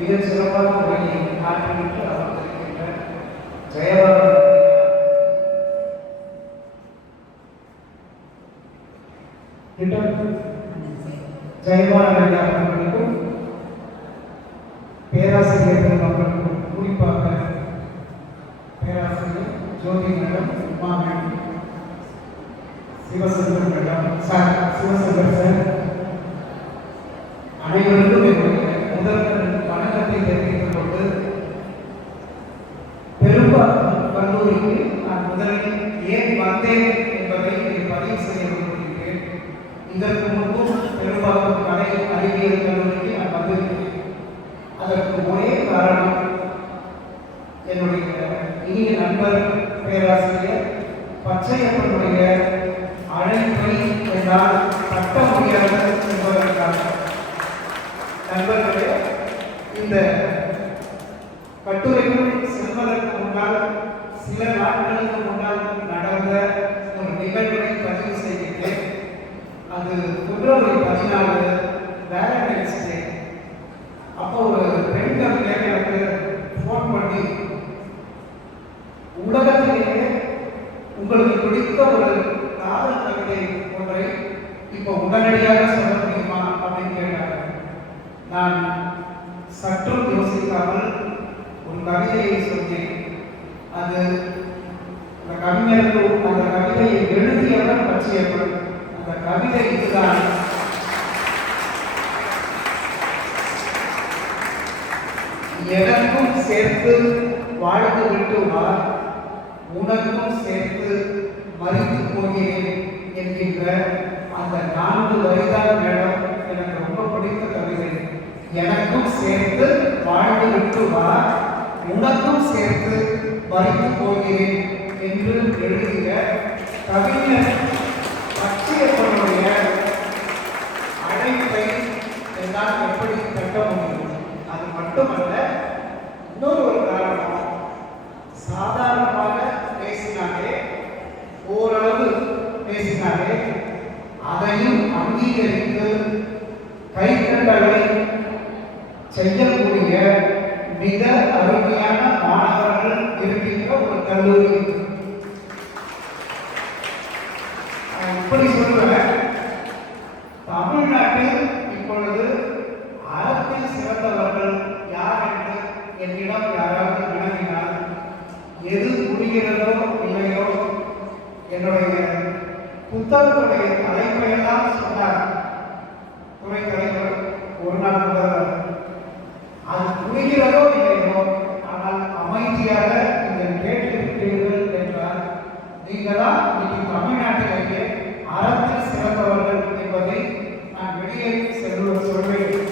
மிக சிறப்பான முறையை ஆற்றிவிட்டு அமர்ந்திருக்கின்ற ஜெயபாலன் ஜெயபாலன் அவர்களுக்கும் பேராசிரியர்கள் அவர்களுக்கும் குறிப்பாக பேராசிரியர் Jyothi madam, Uma madam, Sivasankar madam, Sivasankar sir அனைவருக்கும் என்னுடைய முதல் வணக்கத்தை தெரிவித்துக் கொண்டு, பெரும்பாலும் கல்லூரிக்கு நான் முதலில் ஏன் வந்தேன் என்பதை பதிவு செய்ய விரும்புகிறேன். இதற்கு முன்பும் பெரும்பாலும் கலை அறிவியல் கல்லூரிக்கு நான் வந்திருக்கிறேன். அதற்கு ஒரே காரணம், என்னுடைய இனிய நண்பர் பேராசிரியர் பச்சையப்பனுடைய அழைப்பை என்னால் கட்ட முடியாது என்பதற்காக. நண்பர்களே, இந்த கட்டுரைக்குள் செல்வதற்கு முன்னால் சில நாட்களுக்கு முன்னால் நடந்த ஒரு நிகழ்வை பதிவு செய்கிறேன். அது பிப்ரவரி 14 வேலண்டைன்ஸ் டே. அப்போ ஒரு பெண் கவிஞர் எனக்கு ஃபோன் பண்ணி, உலகத்திலேயே உங்களுக்கு பிடித்த ஒரு காதல் கவிதை ஒன்றை இப்போ உடனடியாக சொல்ல முடியுமா அப்படின்னு கேட்டாங்க. நான் சற்றும் யோசிக்காமல் ஒரு கவிதையை சொன்னேன். அது அந்த கவிஞருக்கு அந்த கவிதையை எழுதியவர் பச்சையப்பன். அந்த கவிதை இதுதான்: எனக்கும் சேர்த்து வாழ்ந்து விட்டு வா, உனக்கும் சேர்த்து மறித்து போகிறேன் என்கின்ற அந்த 4 வரிதான் மேடம் எனக்கு ரொம்ப பிடித்த கவிதை. எனக்கும் சேர்த்து வாழ்ந்து விட்டு வா, உனக்கும் சேர்த்து மறித்து போகிறேன் என்று எழுதிய கவிஞர் பச்சையப்பனுடைய அழைப்பை என்னால் எப்படி கட்ட முடியும்? அது மட்டுமல்ல, இன்னொரு ஒரு காரணம், சாதாரணமாக பேசினாலே, ஓரளவு பேசினாலே அதையும் அங்கீகரித்து கைத்தட்டலை செய்யக்கூடிய மிக அருமையான மாணவர்கள் இருக்கின்ற ஒரு கல்லூரி. இப்படி சொல்லுவேன், தமிழ்நாட்டில் இப்பொழுது அறத்தில் சிறந்தவர்கள் யார் என்று என்னிடம் யாராவது வினவினால், எது புரிகிறதோ இல்லையோ, என்னுடைய புத்தகத்துடைய தலைப்பையெல்லாம் சொன்னார் துறை தலைவர் ஒரு நாள் முதல்வர். அது புரிகிறதோ இல்லையோ, ஆனால் அமைதியாக நீங்கள் கேட்டிருக்கிறீர்கள் என்றால் நீங்கள் தான் இன்னைக்கு தமிழ்நாட்டிலேயே அறத்தில் சிறந்தவர்கள் என்பதை நான் வெளியே சொல்வேன்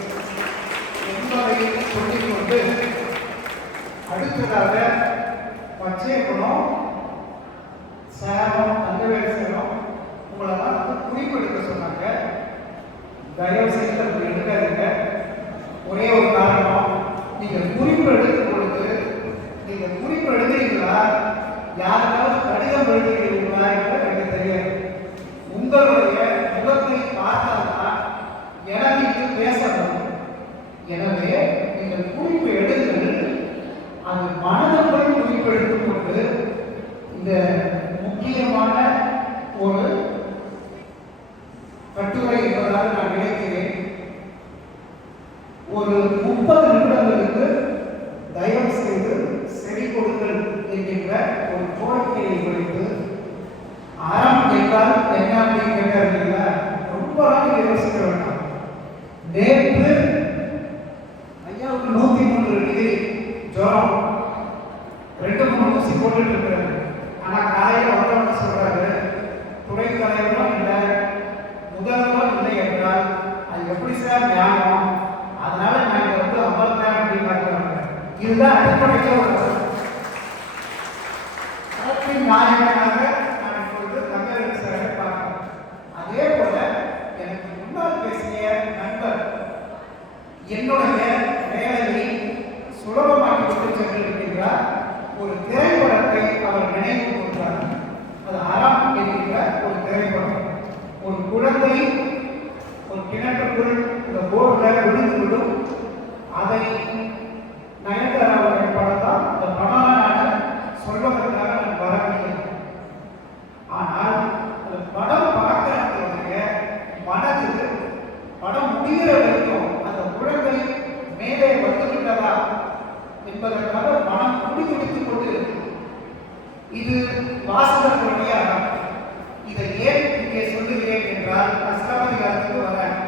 என்பதை சொல்லிக்கொண்டு, அடுத்ததாக பச்சையப்பனும் சேரம் தங்கவேல் சேரம் உங்களை தான் குறிப்பு எடுக்க சொன்னாங்க. தயவு செய்து அப்படி எடுக்காதீங்க. ஒரே ஒரு காரணம், நீங்கள் குறிப்பு எடுக்கும் பொழுது நீங்கள் குறிப்பு எழுதுறீங்களா, யாருக்காவது கடிதம் எழுதுகிறீங்களா என்று எனக்கு தெரியாது. உங்களுடைய முகத்தை பார்த்தால்தான் எனக்கு இது பேசணும். எனவே நீங்கள் குறிப்பு எடுங்கள். அது மனதில் குறிப்பு எடுத்துக்கொண்டு இந்த முக்கியமான ஒரு கட்டுரை என்பதாக நான் நினைக்கிறேன். ஒரு 30 நிமிடங்களுக்கு தயவு செய்து செவி கொடுங்கள் என்கின்ற ஒரு கோரிக்கையை வைத்து, அறம் என்றால் என்ன அப்படின்னு கேட்டாருங்களா, ரொம்ப யோசிக்க வேண்டாம். நேற்று ஐயாவுக்கு 103 டிகிரி ஜுரம், 2-3 ஊசி போட்டுட்டு இருக்கிறாரு. ஆனால் காலையில் வந்தவங்க சொல்றாரு, துறை தலைவரும் இல்லை, முதல்வரும் இல்லை என்றால் அது எப்படி சார் ஞானம்? அதனால நாங்கள் அமர்ந்தேன் அப்படின்னு பார்க்குறாங்க. இதுதான் அடிப்படையில் ஒரு அரசின் நாயகனாக நான் இப்பொழுது தங்கவேல் சாரை பார்க்கிறேன். அதே போல எனக்கு முன்னால் பேசிய நண்பர் என்னுடைய வேலையை சுலபமாக்கி கொண்டு சென்றிருக்கின்றார். ஒரு திரைப்படத்தை அவர் நினைவு கூர்ந்தார். அது அறம் என்கின்ற ஒரு திரைப்படம். ஒரு குழந்தை ஒரு கிணற்றுக்குள் இந்த போர்டில் விழுந்துவிடும். அதை என்பதற்காக மனம் துடிதுடித்துக் கொண்டு இருக்கு. இது வாசகர் வழியாக இதை ஏன் இங்கே சொல்லுகிறேன் என்றால், நான் சிலப்பதிகாரத்துக்கு வரேன்.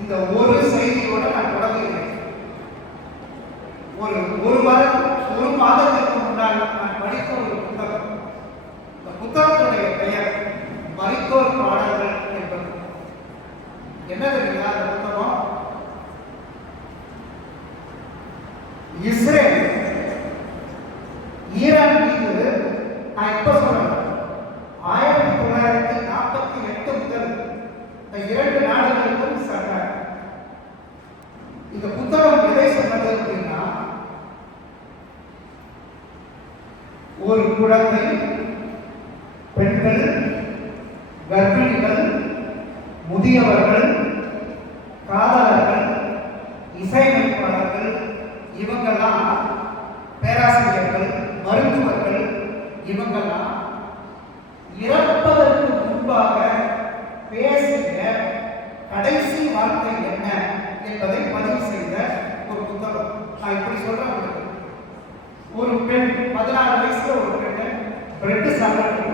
இந்த ஒரு செய்தியோடு நான் தொடங்குகிறேன். ஒரு மாதத்திற்கு முன்னால் நான் படித்த ஒரு புத்தகம். இந்த புத்தகத்துடைய பெயர் மரித்தோர் பாடல்கள் என்பது. என்ன தெரியுங்களா? அந்த புத்தகம் இஸ்ரேல் ஈரான் மீது, நான் இப்ப சொல்றேன், 1948 முதல் இந்த 2 நாடுகளுக்கும் சண்டை. இந்த புத்தகம் எதை சொன்னது அப்படின்னா, ஒரு குழந்தை, பெண்கள், கர்ப்பிணிகள், முதியவர்கள், காதலர்கள், இசையமைப்பாளர்கள், இவங்கெல்லாம் பேராசிரியர்கள், மருத்துவர்கள், இவங்கெல்லாம் இறப்பதற்கு முன்பாக பேசிய கடைசி வார்த்தை என்ன என்பதை பதிவு செய்த ஒரு புத்தகம். நான் இப்படி சொல்றேன், ஒரு பெண் 14 வயசுல ஒரு பெண் பிரெட் சாப்பிட்டு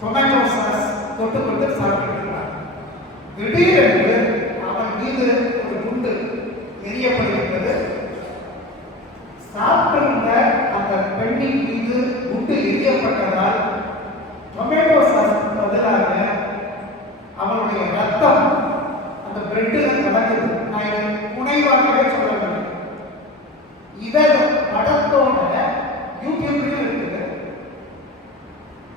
டொமேட்டோ சாஸ் தொட்டுக்கொண்டு சாப்பிட்டிருக்கிறார். திடீரென்று அவன் மீது ஒரு குண்டு எரியப்படுகின்றது. சாப்பிட்டிருந்த அந்த பெண்ணின் மீது குண்டு எரியப்பட்டதால் டொமேட்டோ சாஸ் பதிலாக அவனுடைய ரத்தம் அந்த பிரெட்டில் கலக்குது. நான் இதை புனைவாகவே சொல்லவில்லை. இதை படத்தோட யூடியூப்லயும் இருக்குது.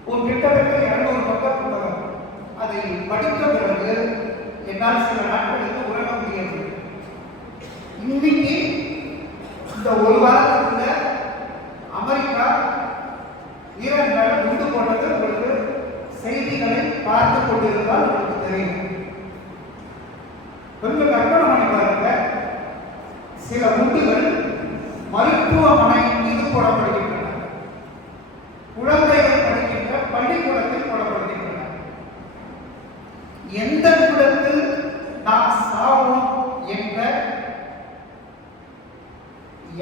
ஒரு கிட்டத்தட்ட 200 பக்கம் புத்தகம். அதை படித்த பிறகு என்னால் சில நாட்களுக்கு உறங்க முடியாது. இன்னைக்கு இந்த ஒரு வாரத்துக்குள்ள அமெரிக்கா ஈரான் மேல குண்டு போட்டது உங்களுக்கு செய்திகளை பார்த்து கொண்டிருந்தால் உங்களுக்கு தெரியும். கொஞ்சம் கற்பனை பண்ணி பாருங்க. சில குண்டுகள் மருத்துவமனை மீது போடப்படுகின்றன, குழந்தைகள் படிக்கின்ற பள்ளிக்கூடத்தில் போடப்படுகின்றன. எந்த இடத்தில் நாம் சாவோம் என்ற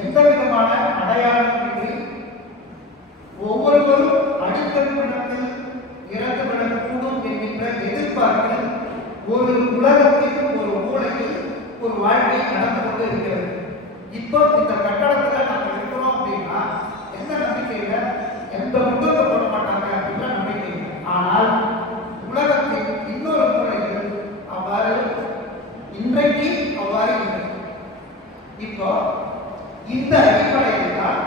எந்த விதமான அடையாளமின்றி ஒவ்வொருவரும் அடுத்த இடத்தில் இறந்துவிடக்கூடும் என்கின்ற எதிர்பார்ப்பில் ஒரு உலகத்தில் ஒரு மூலையில் ஒரு வாழ்க்கை நடந்து கொண்டு இருக்கிறது. இப்போ இந்த கட்டடத்தில் நாங்கள் இருக்கிறோம் அப்படின்னா எந்த நம்பிக்கையில எந்த புத்தகத்தை போட மாட்டாங்க அப்படின்ற நம்பிக்கை. ஆனால் உலகத்தின் இன்னொரு மூலையில் அவ்வாறு இன்றைக்கு அவ்வாறு இல்லை. இப்போ இந்த அடிப்படையில் தான்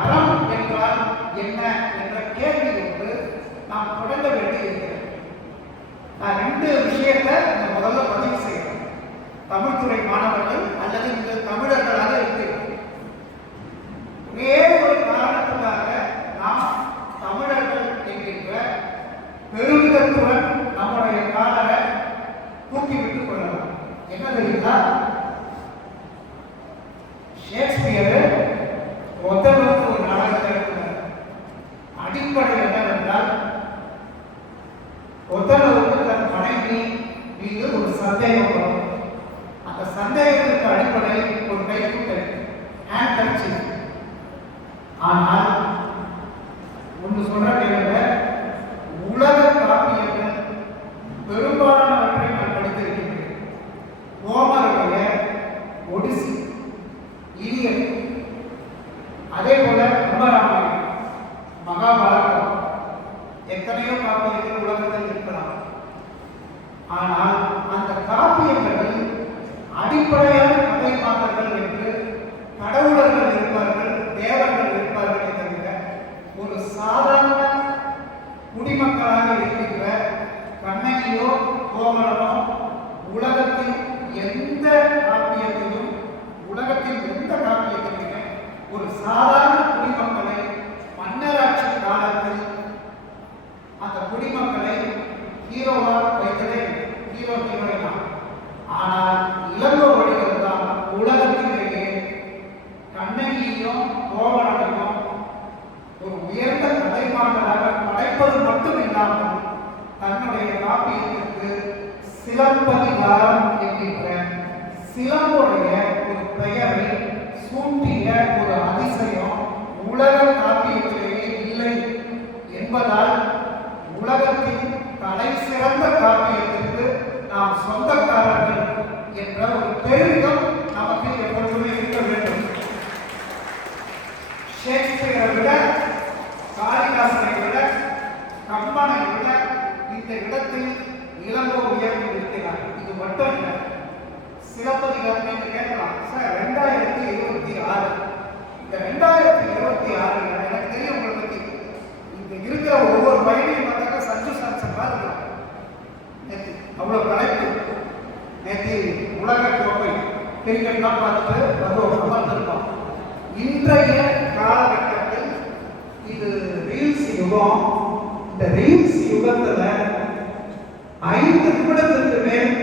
அறம் என்றால் என்ன என்ற கேள்வியோடு நாம் தொடங்க வேண்டியிருக்கிறது. நான் 2 விஷயத்தை முதல்ல பதிவு செய்யறேன். தமிழ்துறை மாணவர்கள் அல்லது இந்த தமிழர்களாக இருக்கிறோம். ஒரே ஒரு காரணத்துக்காக நாம் தமிழர்கள் என்கின்ற பெருமிதத்துடன் நம்முடைய காலரை தூக்கிவிட்டுக் கொள்ளலாம். என்ன தெரியுங்களா? ஷேக்ஸ்பியர் ஒத்தனுக்கு ஒரு நாடகத்தை இருக்கிறார். அடிப்படை என்னவென்றால், ஒத்தனுக்கு தன் மனைவி மீது ஒரு சந்தேகம் வரும். அந்த சந்தேகத்திற்கு அடிப்படை ஒரு கைக்குட்டை ஹேண்ட் கர்ச்சீஃப். ஆனால் ஒன்று சொல்ற கேளுங்க, உலக காப்பியங்கள் பெரும்பாலானவற்றை நான் படித்திருக்கிறேன். ஹோமருடைய கிரிக்கெட்லாம் பார்த்துட்டு வந்து அமர்ந்திருக்கோம். இன்றைய காலகட்டத்தில் இது ரீல்ஸ் யுகம். இந்த ரீல்ஸ் யுகத்துல 5 நிமிடத்திற்கு மேல்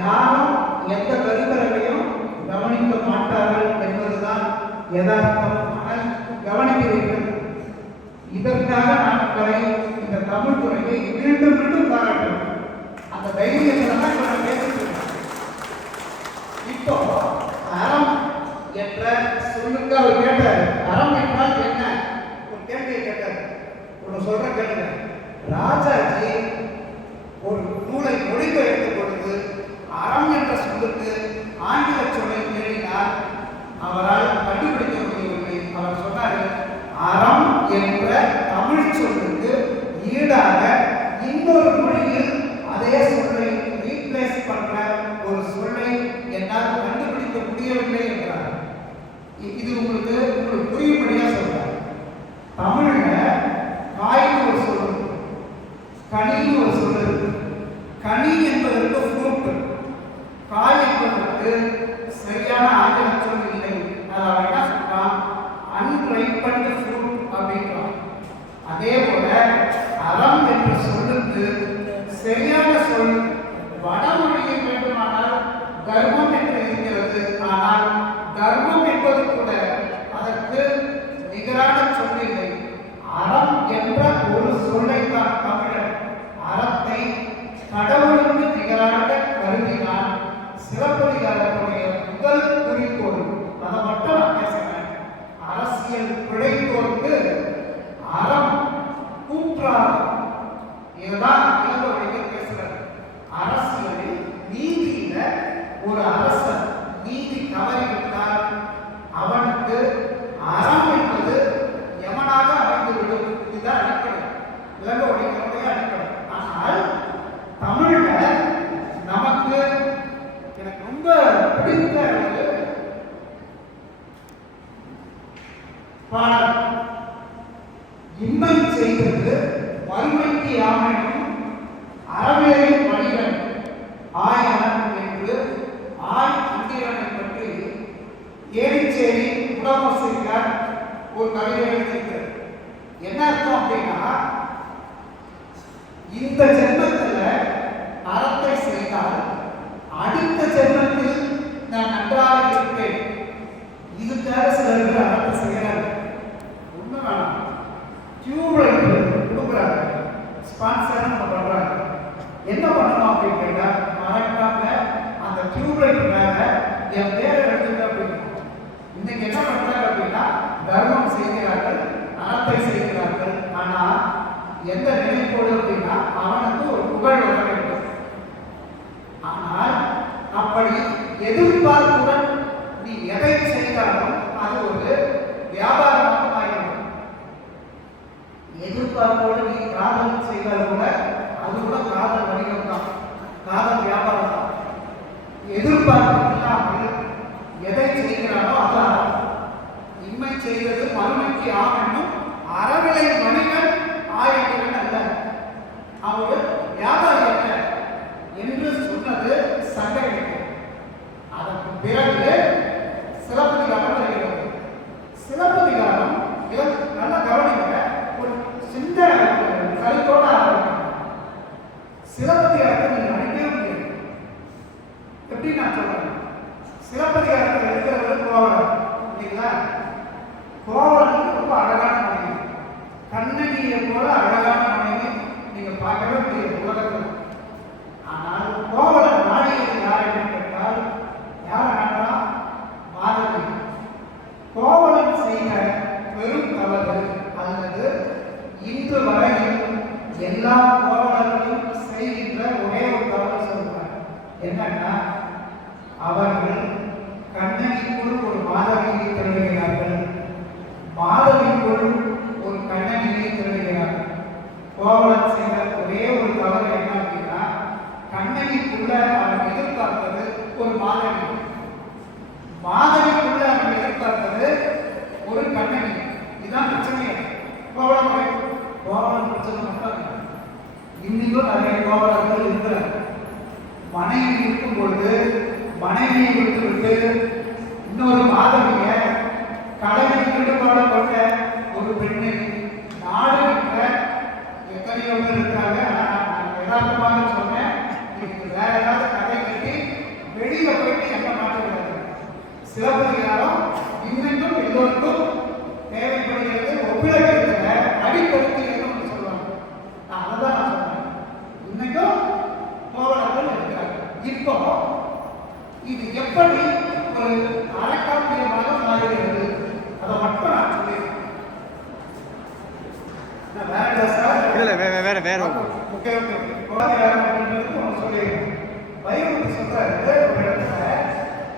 யாரும் எந்த கருத்தரவையும் கவனிக்க மாட்டார்கள் என்பதுதான் யதார்த்தம். ஆனால் கவனிக்கிறீர்கள். இதற்காக நாட்களை இந்த தமிழ் துறையை மீண்டும் மீண்டும் பாராட்டும். அந்த தைரியத்தில் தான் இப்ப நான் பேசிட்டு. இப்போ அறம் என்ற சொல்லுக்கு அவர் கேட்டார். அறம் என்றால் என்ன ஒரு கேள்வியை கேட்டார். ஒன்று சொல்ற கேளுங்க. ராஜாஜி ஒரு நூலை மொழிபெயர்க்கும் பொழுது அறம் என்ற சொல்லுக்கு ஆங்கில சொல்லை தேடினார். அவரால் கண்டுபிடிக்க முடியவில்லை. அவர் சொன்னார், அறம் என்ற தமிழ் சொல்லுக்கு ஈடாக இன்னொரு மொழியில் அதே சொல்லை ரீப்ளேஸ் பண்ற ஒரு சொல்லை என்னால் கண்டுபிடிக்க முடியவில்லை என்றார். இது உங்களுக்கு புரியும்படியா சொல்றார். தமிழ்ல காய்னு ஒரு சொல்லு, கனின்னு ஒரு சொல்லு. கனி என்பதற்கு ஃப்ரூட், காய் என்பதற்கு சரியான ஆங்கில சொல் இல்லை. அதாவது என்ன சொல்றான், அன்ரைப்பன்ட் ஃப்ரூட் அப்படின்றான். அதே போல அறம் என்ற சொல்லுக்கு சரியான சொல் வடமொழியில் வேண்டுமானால் தர்மம் என்று இருக்கிறது. ஆனால் தர்மம் என்பது கூட அதற்கு நிகரான சொல்லில்லை. அறம் என்ற ஒரு சொல்லைத்தான் தமிழர் அறத்தை கடவுளுக்கு நிகராக கருதினான். சிலப்பதிகாரத்துடைய முதல் குறிக்கோள், அதை மட்டும் நான் பேசுகிறேன். அரசியல் பிழைத்தோருக்கு அறம் கூற்றாகும். இதுதான் இளங்கோவடிகள் பேசுறாரு. அரசியலில் நீதியில ஒரு அரசன் நீதி தவறிவிட்டால் அவனுக்கு அறம் என்பது யமனாக அமைந்துவிடும். இதுதான் அடிப்படை, இளங்கோவடிகளுடைய அடிப்படை. ஆனால் தமிழ்ல நமக்கு எனக்கு ரொம்ப பிடித்த ஒரு பாடல், இம்மை செய்தது வறுமைக்கு யாமனும் அறவேலை மனிதன் ஆயனன் என்று ஆய் அந்திரனை பற்றி ஏரிச்சேரி உடமசிக்கார் ஒரு கவிதை எழுதியிருக்கிறார். என்ன அர்த்தம் அப்படின்னா, இந்த ஜென்மத்தில் அறத்தை செய்தால் அடுத்த ஜென்மத்தில் நான் நன்றாக இருப்பேன். இதுக்காக சிலர் அறத்தை செய்யறாங்க. ஒண்ணு வேணாம், டியூப்லைட் கொடுக்குறாங்க, ஸ்பான்சர் நம்ம பண்றாங்க. என்ன பண்ணணும் அப்படின்னு கேட்டா, மறக்காம அந்த டியூப்லைட் மேல என் பேரை எடுத்துக்க அப்படின்னு. இன்னைக்கு என்ன பண்றாங்க அப்படின்னா, தர்மம் செய்கிறார்கள், அறத்தை செய்கிறார்கள். ஆனா எந்த நினைப்போடு அப்படின்னா, அவனுக்கு ஒரு புகழ் வர வேண்டும். ஆனால் அப்படி எதிர்பார்ப்புடன் நீ எதை செய்தாலும் அது ஒரு வியாபாரமாக மாறிவிடும். எதிர்பார்ப்போடு நீ காதல் செய்தால் கூட அது கூட காதல் வணிகம் தான், காதல் வியாபாரம் தான். எதிர்பார்ப்பு இல்லாமல் எதை செய்கிறானோ அதான் இம்மை செய்தது மறுமைக்கு ஆகணும். அறவிலை வணிகன் ஆயிரம் அல்ல, அவர் வியாபாரி அல்ல என்று சொன்னது சங்கை. அதற்கு பிறகு சிலப்பதிகாரம் வருகிறது. சிலப்பதிகாரம் நல்ல கவனிக்க ஒரு சின்ன கருத்தோட சிலப்பதிகாரத்தை நீங்க அடிக்கவே முடியாது. எப்படி நான் சொல்றேன், சிலப்பதிகாரத்தில் இருக்கிறவர் கோவலன் இல்லைங்களா? கோவலனுக்கு ரொம்ப அழகான மனைவி, கண்ணகியை போல அழகான மனைவி நீங்க பார்க்கவே முடியாது உலகத்தில். ஆனால் கோவலன் நாடியது யார் என்று கேட்டால் யார் நாடா? மாதவி. கோவலன் செய்த பெரும் தவறு அல்லது இன்று வரையில் எல்லா கோவலர்களும் செய்கின்ற ஒரே ஒரு தவறு சொல்றாங்க. என்னன்னா, அவர்கள் கண்ணகிக்குள் ஒரு மாதவியை திருடுகிறார்கள், மாதவிக்குள் ஒரு கண்ணகியை திருடுகிறார்கள். கோவலன் செய்த ஒரே ஒரு தவறு என்ன அப்படின்னா, கண்ணகிக்குள்ள சிலப்பதிகாரம் இன்னைக்கும் எல்லோருக்கும் தேவைப்படுகிறது. ஒப்பிலக்கணத்துல அடிக்கருத்துகள் ஒன்று சொல்லுவாங்க. அதான் நான் சொல்றேன். இன்னைக்கும் கோவலர்கள் இருக்கிறாங்க. இப்போ இது எப்படி ஒரு அறக்காப்பியமாக மாறுகிறது அதை மட்டும் நான் சொல்லிடுறேன். வேற ஓகே சொல்லிடுறேன். வைரமுத்து சொல்றாரு ஒரு இடத்துல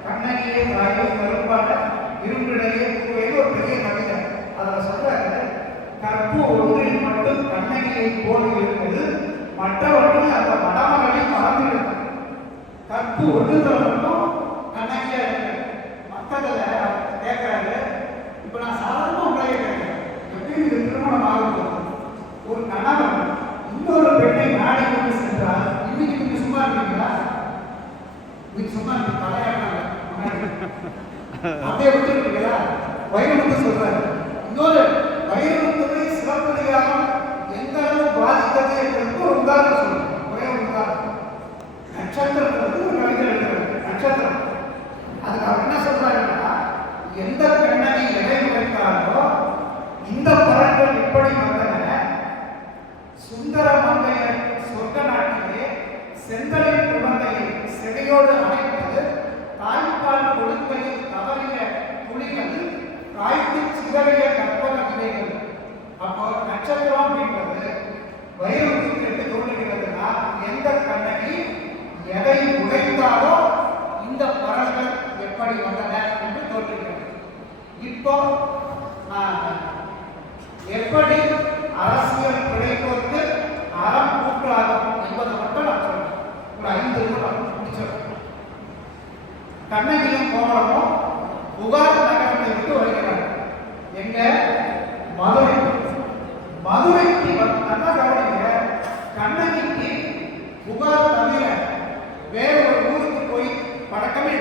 கண்ணகியே தாயே கருப்பான இரும்பிடையே பூவையில் ஒரு பெரிய கவிதை. அதில் சொல்றாரு, கற்பு ஒன்றில் மட்டும் கண்ணகியை போல் இருப்பது மற்றவர்கள் அந்த மணமகளை மறந்துவிடுது. கற்பு ஒன்றுதல் மட்டும் கண்ணகியா இருக்கு. மற்றதில் கேட்கறாரு. இப்போ நான் சாதாரண உங்களையே கேட்கிறேன், எப்படி இது திருமணம் ஆகும்போது ஒரு கணவன் இன்னொரு பெண்ணை நாடி கொண்டு சென்றால் இன்னைக்கு நீங்க சும்மா இருக்கீங்களா? நீங்க சும்மா தலையாட்டாங்க அப்படியே விட்டுருக்கீங்களா? வைரமுத்து சொல்றாரு. இன்னொரு வைரமுத்துவை சிலப்பதிகாரம் எந்த அளவு பாதித்தது என்பதற்கு ஒரு உதாரணம் சொல்றேன். ஒரே ஒரு உதாரணம். நட்சத்திரத்துக்கு ஒரு கவிதை எழுதுறாரு. நட்சத்திரம் அதுக்கு அவர் என்ன சொல்றாருன்னா, எந்த பெண்ணை எதை வைத்தாலோ இந்த பலன்கள் எப்படி வந்தன, சுந்தர மங்கையர் சொர்க்க நாட்டிலே செந்தலின் குழந்தையை செடியோடு அணைப்பது, தாய்ப்பால் கொடுக்கையில் தவறிய புலிகள் காய்த்து சிதறிய கற்பக விதைகள். அப்போ நட்சத்திரம் அப்படின்றது வைரமுத்துக்கு என்று தோன்றுகிறதுனா, எந்த கண்ணகி எதை உடைத்தாலோ இந்த பலன்கள் எப்படி வந்தன என்று தோன்றுகிறது. இப்போ எப்படி அரசியல் பிழைப்போருக்கு அறம் கூற்றாகும் என்பதை மட்டும் நான் சொல்றேன். ஒரு 5 நிமிடம் முடிச்சிடும். கண்ணகியும் கோவலமும் புகார் நகரத்தை விட்டு வருகிறார். எங்க? மதுரை. மதுரைக்கு நல்லா கவனிங்க. கண்ணகிக்கு புகார் தவிர வேற ஒரு ஊருக்கு போய் பழக்கமே.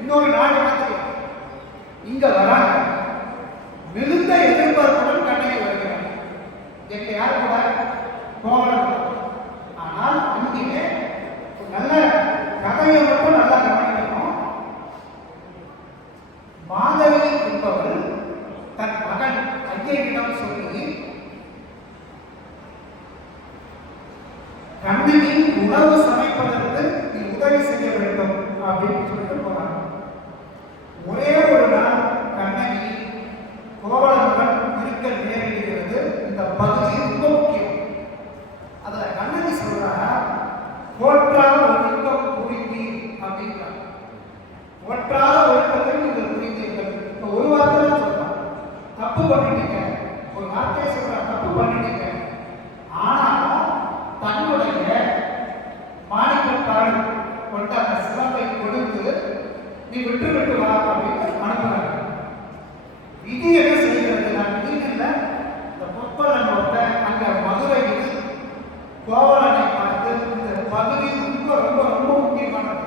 இன்னொரு நாடு பார்த்து இங்க வராங்க. மிகுந்த எதிர்பார்ப்புடன் கண்ணகி வருகிறார். எங்க யாரு கூட? கோவலன். ஆனால் அங்கே நல்ல கதையை மட்டும் நல்லா கவனிக்கணும். மாதவி என்பவள் தன் மகன் ஐயனிடம் சொல்லி கண்ணகி உணவு சமைப்பதற்கு நீ உதவி செய்ய வேண்டும் அப்படின்னு சொல்லிட்டு போனாங்க. ஒரே ஒரு நாள் கண்ணகி கோவலனுடன் இருக்க நேரிடுகிறது. இந்த பகுதி ரொம்ப முக்கியம். அதுல கண்ணகி சொல்றாங்க, போற்றாத ஒழுக்கம் புரிந்தி அப்படின்றாங்க. போற்றாத ஒழுக்கத்தை நீங்கள் புரிந்தீர்கள். இப்போ ஒரு வார்த்தை தான் சொல்றாங்க, தப்பு பண்ணிட்டீங்க. ஒரு வார்த்தையை சொல்றாங்க, தப்பு பண்ணிட்டீங்க. ஆனாலும் தன்னுடைய மாணிக்கத்தாள் கொண்ட அந்த சிறப்பை கொடுத்து நீ விட்டு விட்டு வா அப்படின்னு அனுப்புறாங்க. இது என்ன செய்கிறது? நான் வீட்டில் இந்த பொற்பலன் அங்க மதுரையில் கோவலனை பார்த்து, இந்த பகுதி ரொம்ப ரொம்ப ரொம்ப முக்கியமானது.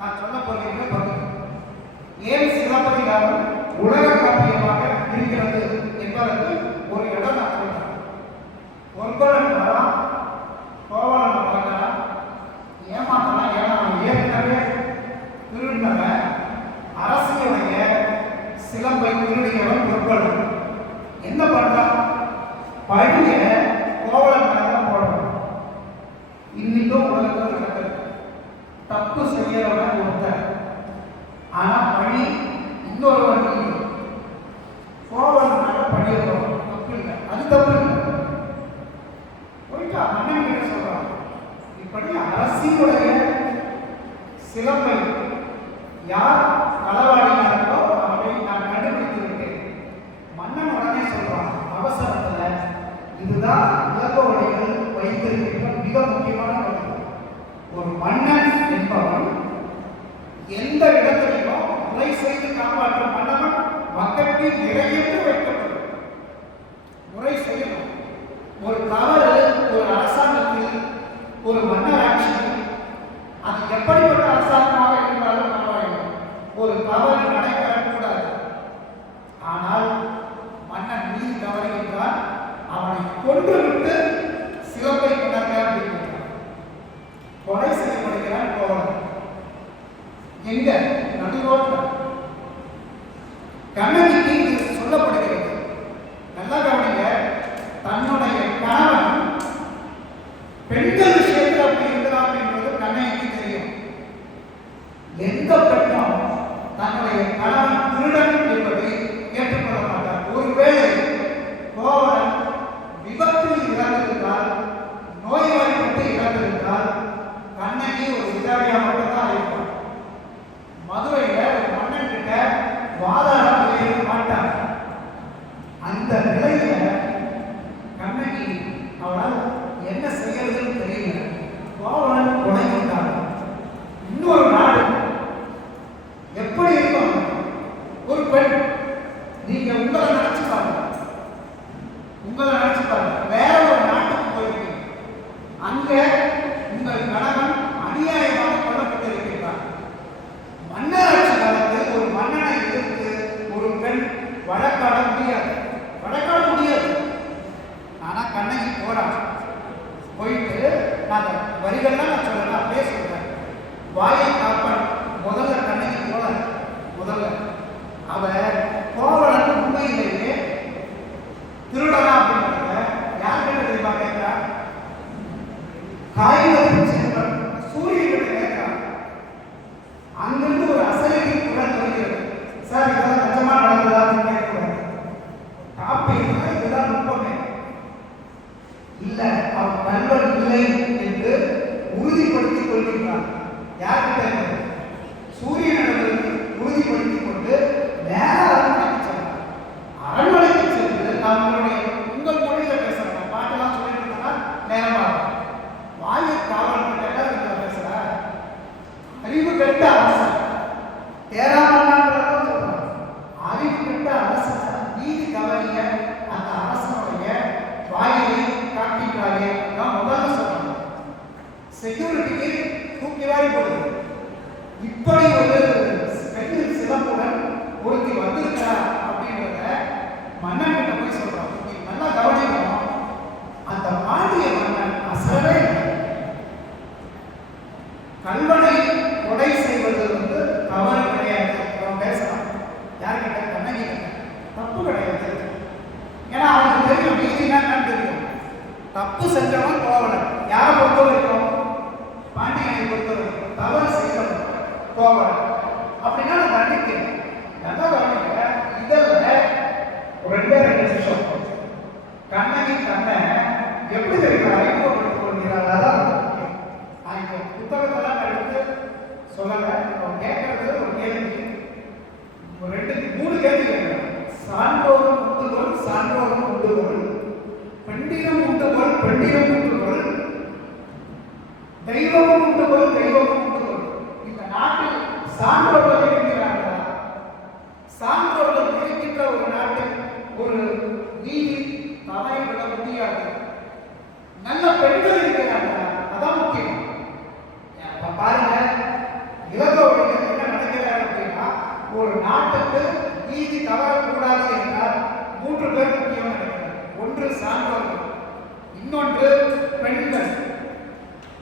நான் சொல்ல போகிற பகுதி ஏன் சிலப்பதிகாரம் உலக காப்பியமாக இருக்கிறது என்பதற்கு ஒரு இடம் நான் சொல்றேன். பொற்பலன் வரலாம், கோவலனை பார்க்கலாம், ஏமாத்தலாம். ஏன்னா ஏற்கனவே திருடினவன், அரசியலுடைய சிலம்பை திருடியவன் பொற்பலன். என்ன பண்றான்? பழிய கோவலன் மேல போடுறான். இன்னைக்கும் உலகத்தில் நடக்குது. தப்பு செய்யறவன் ஒருத்தர், ஆனா பழி இன்னொருவன். கோவலன் மேல பழியறவன் தப்பு இல்லை, அது தப்பு இல்லை. போயிட்டு அண்ணன் கிட்ட சொல்றான், இப்படி அரசியலுடைய சிலம்பை யார் களவாடினார்களோ அவரை நான் கண்டுபிடித்து விட்டேன். மன்னன் உடனே சொல்றான் அவசரத்துல, இதுதான் இளங்கோவடிகள் வைத்திருக்கின்ற மிக முக்கியமான கருத்து. ஒரு மன்னன் என்பவன் எந்த இடத்திலையும் முறை செய்து காப்பாற்றும் மன்னவன் மக்களுக்கு நிறைவேற்ற வைக்கப்படும். முறை செய்யணும். ஒரு தவறு ஒரு அரசாங்கத்தில், ஒரு மன்னராட்சி, அது எப்படிப்பட்ட அரசாங்கமாக இருந்தாலும் பரவாயில்லை, ஒரு தவறு நடைபெறக்கூடாது. ஆனால் மன்னன் மீது தவறுகின்றான், அவனை கொன்று விட்டு சிவப்பை கொண்டாங்க அப்படின்றான். கொலை செய்யப்படுகிறான் கோவலன். எங்க? நடுரோட்டில் தன்னுடைய கணவன் திருடன் என்பதை ஏற்றுக்கொள்ள மாட்டார். ஒருவேளை கோவலன் விபத்தில் இறந்திருந்தால், நோய்வாய்ப்பட்டு இறந்திருந்தால் கண்ணகி ஒரு விதவையா மட்டும்தான் இருப்பார். மதுரையில ஒரு மன்னன் கிட்ட வாதாட போயிருக்க மாட்டார். அந்த நிலையில கண்ணகி அவளால் என்ன செய்யறதுன்னு தெரியல. கோவலன் கொலை கொண்டார். இன்னொரு நாடு எப்படி இருக்கும்? ஒரு பெண், நீங்க உங்களை நினைச்சு பாருங்க, வேற ஒரு நாட்டுக்கு போயிருக்கீங்க. அங்க உங்கள் கணவன் அநியாயமாக கொல்லப்பட்டிருக்கிறார். மன்னராட்சி காலத்தில் ஒரு மன்னனை எதிர்த்து ஒரு பெண் வழக்காட முடியாது. ஆனா கண்ணகி போறான். போயிட்டு நான் வரிகள்லாம் நான் சொல்றேன், அப்படியே சொல்றேன். வாயை காப்பன் முதல்ல கண்ணகி போல முதல்ல அவ கோவலன் உண்மையிலேயே திருடனா அப்படின்றத யார்கிட்ட தெரியுமா கேட்கிறா? காய்கறி செல்வன் சூரியன் கேட்கிறான். அங்கிருந்து ஒரு அசைவி குரல் வருகிறது. சார் இதெல்லாம் நிஜமா நடந்ததான்னு கேட்கக்கூடாது. காப்பி இதுதான் நுட்பமே. இல்ல அவன் கல்வன் இல்லை என்று உறுதிப்படுத்திக் கொள்கின்றான். யார்கிட்ட? சூரியனிடமிருந்து உறுதிப்படுத்திக் கொண்டு நேர அரண்மனைக்கு சென்றான். அரண்மனைக்கு சென்று நம்மளுடைய உங்கள் மொழியில பேசுறாங்க. பாட்டெல்லாம் சொல்லிட்டு இருந்தா நேரமா வாயு காவல் கிட்ட பேசுற அறிவு கெட்ட அரசன் தேராமன்னான்றதும் சொல்றாங்க. அறிவு கெட்ட அரசன் நீதி தவறிய அந்த அரசனுடைய வாயை காட்டிட்டாலே நான் முதல்ல சொல்றேன். செக்யூரிட்டிக்கு தூக்கி வாரி போடுது. இப்படி ஒரு கையில் சிலம்புடன் ஒருத்தி வந்திருக்கிறா அப்படின்றத மன்னன் கிட்ட போய் சொல்றான். நீ நல்லா கவனிக்கணும். அந்த பாண்டிய மன்னன் அசரவே கல்வனை கொடை செய்வது தவறு கிடையாது. அவன் பேசலாம். யார்கிட்ட? கண்ணகி கிட்ட. தப்பு கிடையாது. ஏன்னா அவனுக்கு தெரியும் நீதினா தெரியும். தப்பு செஞ்சவன் கோவலன். யாரை பொறுத்த வரைக்கும்? பாண்டியனை பொறுத்த வரைக்கும் தவறு செய்தவன் கோவலன். அப்படின்னா நான் தண்டிக்கிறேன். நல்லா கவனிக்க. இதில் ஒரு 2 நிமிஷம் கண்ணகி தன்னை எப்படி தெரியும் அறிமுகப்படுத்திக் கொள்கிறார். அதான் அந்த புத்தகத்தெல்லாம் எடுத்து சொல்லல. அவன் கேட்கறது ஒரு கேள்வி, 3 கேள்வி கேட்கிறான். சான்றோரும் உண்டுகொள், சான்றோரும் உண்டுகொள், பெண்டினம் உண்டுகொள், பெண்டினம் உண்டுகொள், தெய்வமும் உண்டுகொள், தெய்வமும் உண்டுகொள். இந்த நாட்டில் சான்றோர்கள் இருக்கிறார்களா? சான்றோர்கள் இருக்கின்ற ஒரு நாட்டில் ஒரு நீதி தவறை விட முடியாது. நல்ல பெண்கள் இருக்கிறார்களா? அதான் முக்கியம். பாருங்க, இலங்கோவில் என்ன நடக்கிறார் அப்படின்னா, ஒரு நாட்டுக்கு நீதி தவறக்கூடாது என்றால் 3 பேர் முக்கியம் நடக்கிறார். ஒன்று சான்றோர்கள், இன்னொன்று பெண்கள்,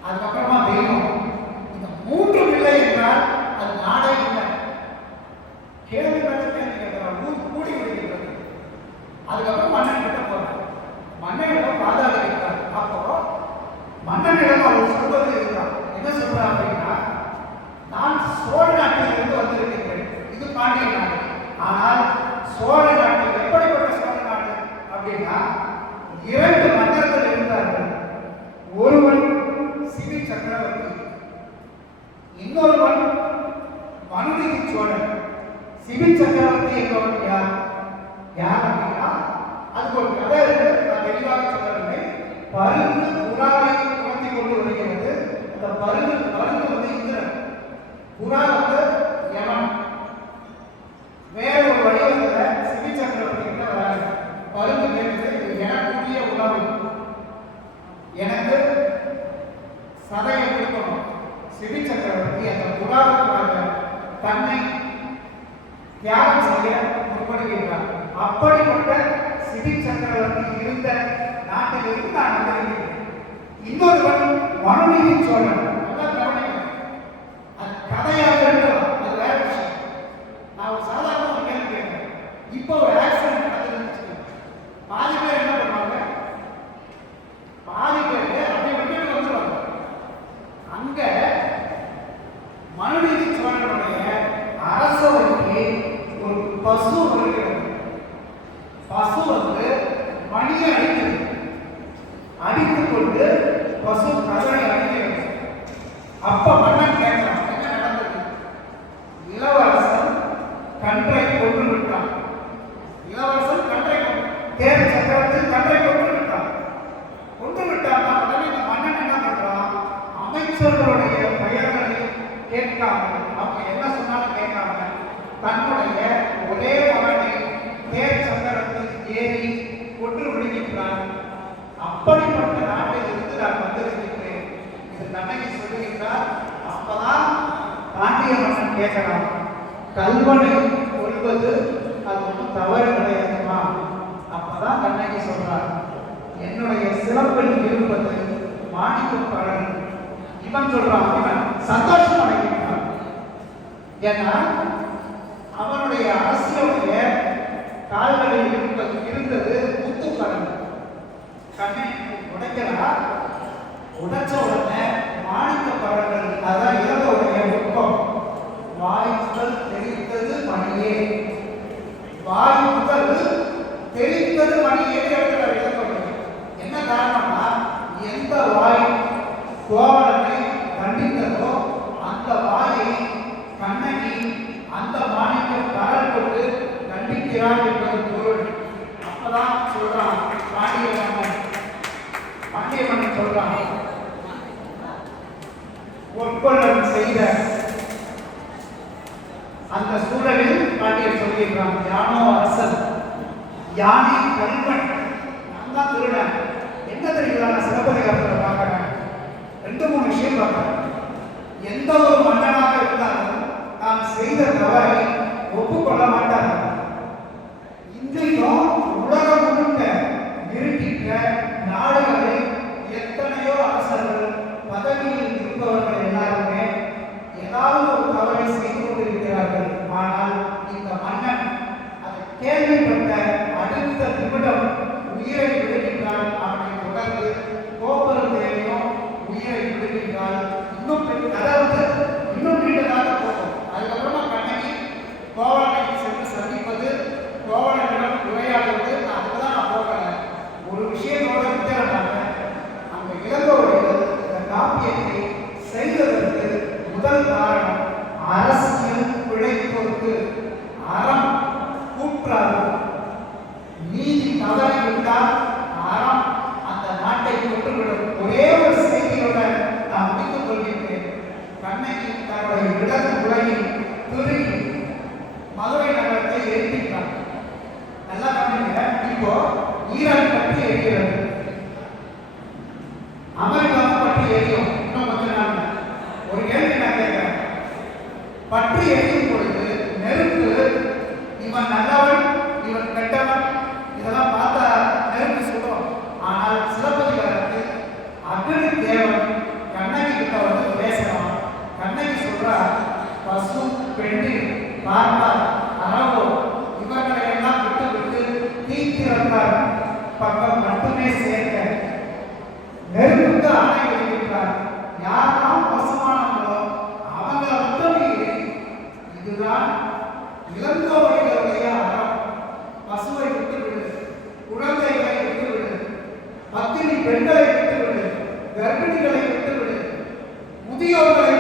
அதுக்கப்புறமா தெய்வம். இந்த 3 இல்லை என்றால் அது நாடே இல்லை. கேள்வி கேட்கிறார், ஊர் கூடி விடுகின்றது. அதுக்கப்புறம் மன்னன் கிட்ட போறார். மன்னனிடம் வாதாடுகிறார். அப்போ மன்னனிடம் அவர் சொல்வது இருந்தார். என்ன சொல்றார் அப்படின்னா, நான் சோழ நாட்டில் இருந்து வந்திருக்கிறேன். இது பாண்டிய நாடு. ஆனால் சோழ நாட்டில் எப்படிப்பட்ட சோழ நாடு அப்படின்னா, 2 மன்னர்கள் இருந்தார்கள். ஒருவன் சிபி சக்கரவர்த்தி, இன்னொருவன் மனுநீதி சோழன். சிபி சக்கரவர்த்தி என்பவன் யார் அப்படின்னா, அதுக்கு ஒரு கதை இருக்கு. நான் தெளிவாக சொல்லவில்லை. பருந்து புறாவை துரத்தி கொண்டு வருகிறது. அந்த பருந்து இந்திரன், புறா யமன். வேற ஒரு வடிவத்தில் சிபி சக்கரவர்த்தி கிட்ட வராது. பருந்து கேட்குது, இது எனக்குரிய உணவு, எனக்கு சதையை கொடுக்கணும். சிபி சக்கரவர்த்தி அந்த புறாவுக்காக தன்னை தியாகம் செய்ய முற்படுகின்றார். அப்படிப்பட்ட சிபி சக்கரவர்த்தி இருந்த நாட்டிலிருந்து நான் வந்திருக்கிறேன். இன்னொருவன் மனுநீதி சோழன். நல்லா கவனிக்கணும். அது கதையாக இருக்கலாம், அது வேற விஷயம். நான் ஒரு சாதாரண ஒரு கேள்வி கேட்கிறேன். இப்போ ஒரு ஆக்சிடென்ட் நடந்துருந்துச்சு. பாதி பேர் என்ன பண்ணுவாங்க? பாதி பேர் அப்படியே விட்டுட்டு வந்துடுவாங்க. அங்க மனுநீதி சோழனுடைய அரசவை சொல்லுகின்றார். அப்பதான் பாண்டிய மன்னன் கேட்கிறான், கல்வனை கொள்வது அது ஒன்றும் தவறு கிடையாதுமா? அப்பதான் கண்ணகி சொல்றார், என்னுடைய சிறப்பில் இருப்பது மாணிக்கப்பழன். இவன் சொல்றான், இவன் சந்தோஷம் அடைகின்றான். ஏன்னா அவனுடைய அரசியலுடைய கால்களில் இருந்தது முத்துக்கடன். கண்ணை உடைக்கிறார். உடைச்ச உடனே மாணிக்கப்பழங்கள், அதான் இளவருடைய நுட்பம். வாய் முதல் தெரித்தது மணியே, வாய் முதல் தெரித்தது மணியே எழுதுகிறார் இளவருடைய. என்ன காரணம்னா, எந்த வாய் கோவலனை கண்டித்ததோ அந்த வாயை கண்ணகி அந்த மாணிக்கம் கரல் கொண்டு கண்டிக்கிறார் என்பது பொருள். அப்பதான் சொல்றான் பாண்டிய மன்னன் சொல்றான், பொற்கொள்ளன் செய்த அந்த சூழலில் பாண்டியன் சொல்கிறான், யானோ அரசன், யானை கல்வன், நான் தான் திருடன். என்ன தெரியுங்களா? நான் சிலப்பதிகாரத்தில் பார்க்கிறேன், 2-3 விஷயம் பார்க்கிறேன். எந்த ஒரு மன்னனாக இருந்தாலும் நான் செய்த தவறை ஒப்புக்கொள்ள மாட்டார்கள். இன்றையும் உலகம் முழுக்க இருக்கின்ற நாடுகளில் எத்தனையோ அரசர்கள், பதவியில் இருப்பவர்கள் எல்லாருமே ஏதாவது ஒரு தவறை செய்து கொண்டிருக்கிறார்கள். ஆனால் இந்த மன்னன் அதை கேள்விப்பட்ட அடுத்த நிமிடம் உயிரை விடுகின்றால், அவனை தொடர்ந்து கோபுரம் தேவையும் உயிரை விடுகின்றால். அதாவது இன்னும் நீண்டதாக போகும். அதுக்கப்புறமா கண்ணகி கோவலனை சென்று சந்திப்பது, கோவலனிடம் உரையாடுவது, அதுதான் நான் போகல. ஒரு விஷயத்தோட வித்தியாசமாக அந்த இளங்கோவடிகள் இந்த காப்பியத்தை செய்வதற்கு முதல் காரணம் அரசியல் பிழைப்போருக்கு அறம் கூற்றாது. நீதி தவறிவிட்டால் அறம் அந்த நாட்டை கொண்டுவிடும். ஒரே ஒரு செய்தியோட நான் முடித்துக் கொள்கின்றேன். கண்ணகி தன்னுடைய இடது உலகில் திரும்பி மதுரை நகரத்தை எரிக்கின்றான். நல்லா கவனிங்க. இப்போ ஈரான் பற்றி எரிகிறது, அமெரிக்காவும் பற்றி எரியும். இன்னும் கொஞ்ச நாள் ஒரு கேள்வி நான் கேட்கிறேன். பற்றி எரியும் பொழுது நெருப்பு, இவன் நல்லவன் இவன் கெட்டவன் இதெல்லாம் பார்த்தா நெருப்பு சொல்றோம். ஆனால் சிலப்பதிகாரத்தில் அக்னி தேவன் கண்ணகி கிட்ட வந்து பேசலாம். கண்ணகி சொல்றா, பசு பெண்ணு பார்த்தார் அறவோ இவர்களை எல்லாம் விட்டு விட்டு தீத்திரத்தார் பக்கம் மட்டுமே சேர்க்க நெருப்புக்கு ஆணை வெளியிட்டார். யாரெல்லாம் மோசமானவங்களோ அவங்களை மட்டும் நீ. இதுதான் இளங்கோவடிகளுடைய அறம். பசுவை விட்டுவிடு, குழந்தைகளை விட்டுவிடு, பத்தினி பெண்களை விட்டுவிடு, கர்ப்பிணிகளை விட்டுவிடு, முதியோர்களை